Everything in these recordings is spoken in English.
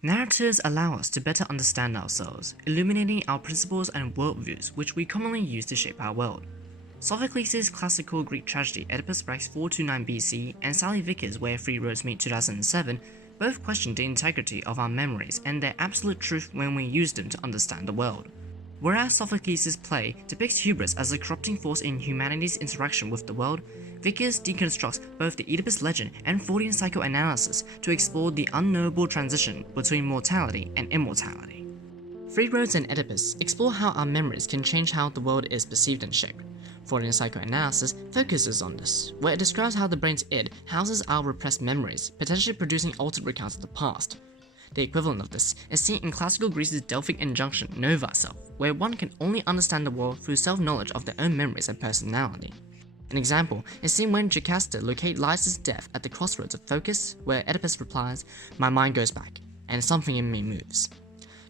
Narratives allow us to better understand ourselves, illuminating our principles and worldviews which we commonly use to shape our world. Sophocles' classical Greek tragedy Oedipus Rex 429 BC and Sally Vickers' Where Three Roads Meet 2007 both question the integrity of our memories and their absolute truth when we use them to understand the world. Whereas Sophocles' play depicts hubris as a corrupting force in humanity's interaction with the world, Vickers deconstructs both the Oedipus legend and Freudian psychoanalysis to explore the unknowable transition between mortality and immortality. Three Roads and Oedipus explore how our memories can change how the world is perceived and shaped. Freudian psychoanalysis focuses on this, where it describes how the brain's id houses our repressed memories, potentially producing altered recounts of the past. The equivalent of this is seen in classical Greece's Delphic injunction Know Thyself, where one can only understand the world through self-knowledge of their own memories and personality. An example is seen when Jocasta locates Laius' death at the crossroads of Focus, where Oedipus replies, "My mind goes back, and something in me moves."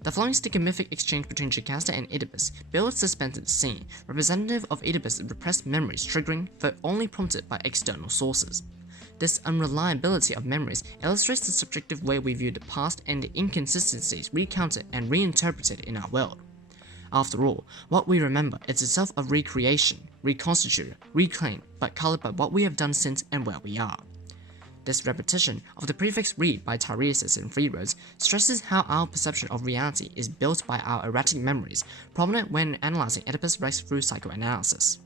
The flowing stick-mythic exchange between Jocasta and Oedipus builds suspense in the scene, representative of Oedipus' repressed memories triggering, though only prompted by external sources. This unreliability of memories illustrates the subjective way we view the past and the inconsistencies recounted and reinterpreted in our world. After all, what we remember is itself a recreation, reconstituted, reclaimed, but colored by what we have done since and where we are. This repetition of the prefix "re" by Tiresias in Three Roads stresses how our perception of reality is built by our erratic memories, prominent when analyzing Oedipus Rex through psychoanalysis.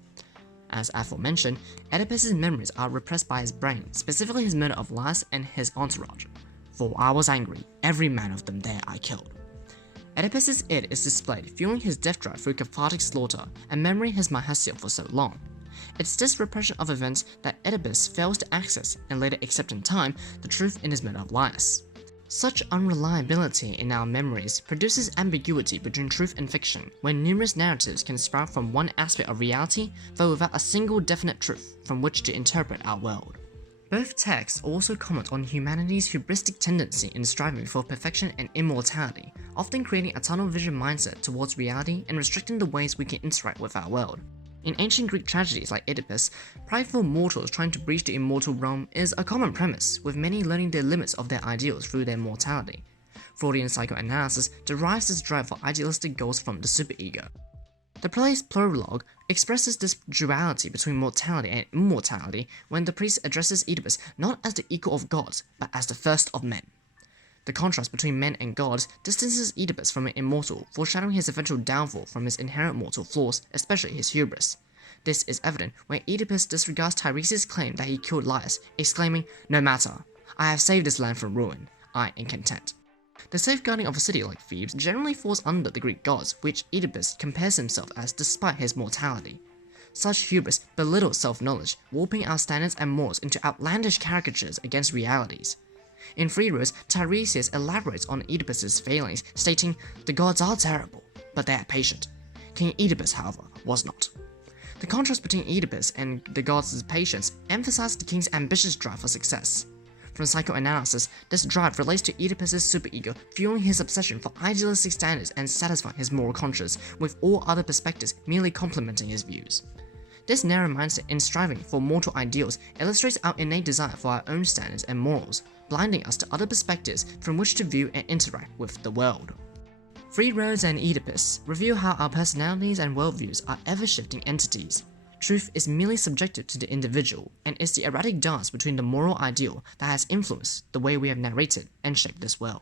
As aforementioned, Oedipus' memories are repressed by his brain, specifically his murder of Laius and his entourage. "For I was angry, every man of them there I killed." Oedipus' id is displayed, fueling his death drive through cathartic slaughter, a memory his mind has sealed for so long. It's this repression of events that Oedipus fails to access and later accept in time the truth in his murder of Laius. Such unreliability in our memories produces ambiguity between truth and fiction, when numerous narratives can sprout from one aspect of reality, though without a single definite truth from which to interpret our world. Both texts also comment on humanity's hubristic tendency in striving for perfection and immortality, often creating a tunnel vision mindset towards reality and restricting the ways we can interact with our world. In ancient Greek tragedies like Oedipus, prideful mortals trying to breach the immortal realm is a common premise, with many learning the limits of their ideals through their mortality. Freudian psychoanalysis derives this drive for idealistic goals from the superego. The play's prologue expresses this duality between mortality and immortality when the priest addresses Oedipus not as the equal of gods, but as the first of men. The contrast between men and gods distances Oedipus from an immortal, foreshadowing his eventual downfall from his inherent mortal flaws, especially his hubris. This is evident when Oedipus disregards Tiresias' claim that he killed Laius, exclaiming, "No matter, I have saved this land from ruin, I am content." The safeguarding of a city like Thebes generally falls under the Greek gods, which Oedipus compares himself as despite his mortality. Such hubris belittles self-knowledge, warping our standards and morals into outlandish caricatures against realities. In Three Roads, Tiresias elaborates on Oedipus' failings, stating, "The gods are terrible, but they are patient." King Oedipus, however, was not. The contrast between Oedipus and the gods' patience emphasizes the king's ambitious drive for success. From psychoanalysis, this drive relates to Oedipus' superego, fueling his obsession for idealistic standards and satisfying his moral conscience, with all other perspectives merely complementing his views. This narrow mindset in striving for mortal ideals illustrates our innate desire for our own standards and morals, blinding us to other perspectives from which to view and interact with the world. Three Roads and Oedipus reveal how our personalities and worldviews are ever-shifting entities. Truth is merely subjective to the individual, and is the erratic dance between the moral ideal that has influenced the way we have narrated and shaped this world.